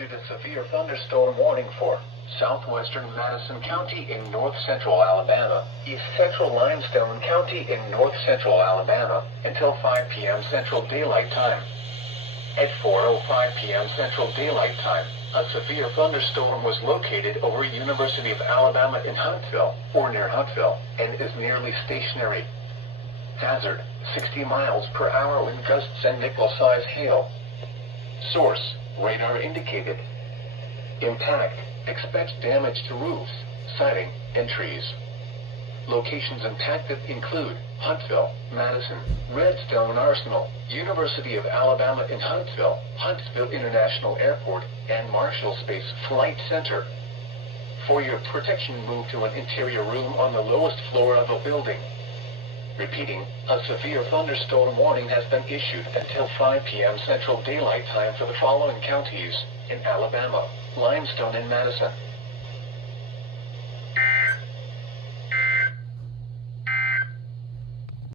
issued a severe thunderstorm warning for southwestern Madison County in north-central Alabama, east-central Limestone County in north-central Alabama, until 5 p.m. Central Daylight Time. At 4:05 p.m. Central Daylight Time, a severe thunderstorm was located over University of Alabama in Huntsville, or near Huntsville, and is nearly stationary. Hazard, 60 miles per hour wind gusts and nickel-size hail. Source, radar indicated. Impact, expect damage to roofs, siding, and trees. Locations impacted include Huntsville, Madison, Redstone Arsenal, University of Alabama in Huntsville, Huntsville International Airport, and Marshall Space Flight Center. For your protection, move to an interior room on the lowest floor of a building. Repeating, a severe thunderstorm warning has been issued until 5 p.m. Central Daylight Time for the following counties in Alabama: Limestone and Madison,